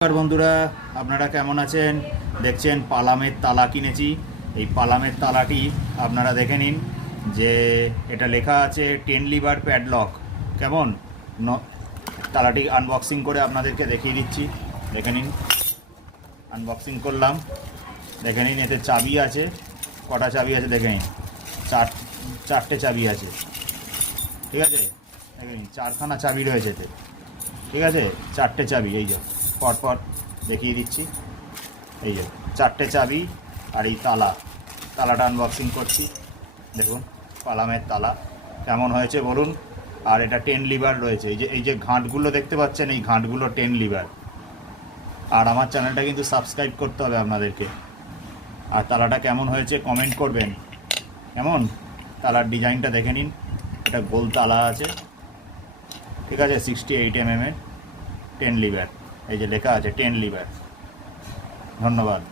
নমস্কার বন্ধুরা, আপনারা কেমন আছেন? দেখছেন পালামের তালা কিনেছি। এই পালামের তালাটি আপনারা দেখে নিন যে এটা লেখা আছে 10 লিভার প্যাডলক। কেমন তালাটি আনবক্সিং করে আপনাদেরকে দেখিয়ে দিচ্ছি। দেখে নিন, আনবক্সিং করলাম। দেখে নিন, এতে চাবি আছে। কটা চাবি আছে দেখে নিন। চারটে চাবি আছে, ঠিক আছে। দেখে নিন, চারখানা চাবি রয়েছে এতে, ঠিক আছে। চারটে চাবি, এই যে পরপর দেখিয়ে দিচ্ছি। এই যে চারটে চাবি আর এই তালাটা আনবক্সিং করছি। দেখুন পালামের তালা কেমন হয়েছে বলুন। আর এটা 10 লিভার রয়েছে। এই যে ঘাঁটগুলো দেখতে পাচ্ছেন, এই ঘাঁটগুলো 10 লিভার। আর আমার চ্যানেলটা কিন্তু সাবস্ক্রাইব করতে হবে আপনাদেরকে। আর তালাটা কেমন হয়েছে কমেন্ট করবেন। কেমন তালার ডিজাইনটা দেখে নিন। এটা গোল তালা আছে, ঠিক আছে। 68 mm এর 10 লিভার। এই যে লেখা আছে 10 লিভার। ধন্যবাদ।